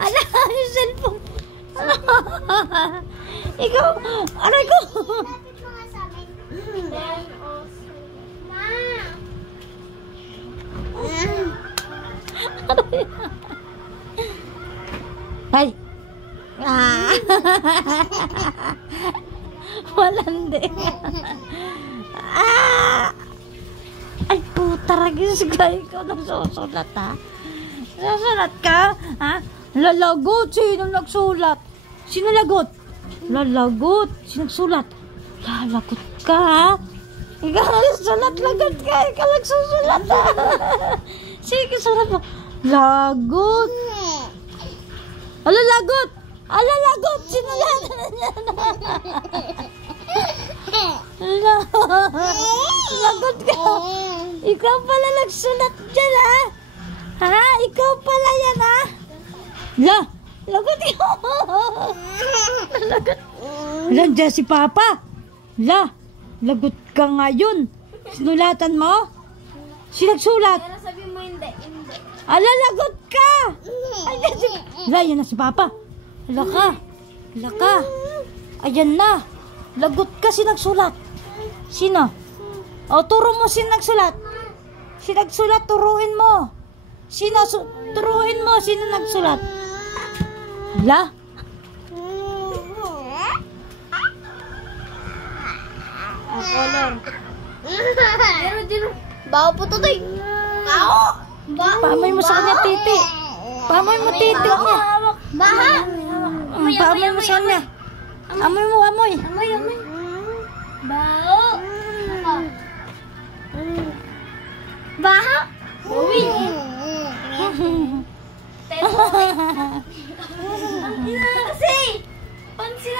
Ala, yung cellphone. Ala. Ikaw, aray ko. Lapit mo nga sa amin. Then also, Ma! Ay. Ah. Malandi. Ah. Ay, puta, ragis gay ko. Nagsusulat, ha? Nagsusulat ka? Ha? Lalagot. Sino nagsulat? Sino lagot? Lalagot. Sino nagsulat? Lalagot ka, ha? Ikaw nagsusulat, lagot ka. Ikaw nagsusulat, ha? Sige, sulat mo. Lagot. Ala, lagot. Ala, lagot. Sino lagot ka. Ikaw pala nagsulat dyan, ha? Ha? Ikaw pala yan, ha? La, lagot ka. Lagot. Nandiyan si Papa. La, lagot ka ngayon. Sinulatan mo? Sinagsulat. Pero sabi mo hindi. Ala, lagot ka. Ayan si... La, yan na si Papa. Ala ka. Ala ka. Ayan na. Lagot ka, sinagsulat. Sino? O, turo mo sinagsulat. Sinagsulat, turuin mo. Sino? Turuin mo, sino nagsulat? La? Color. Pero dito. Bawo po to tay. Bawo. Pamoy mo sa kanya, titi. Pamoy mo, titi niya. Baha. Pamoy mo sa kanya. Amoy mo, amoy. Amoy, amoy. Bawo. Baha. Uwi. Kasi, pansin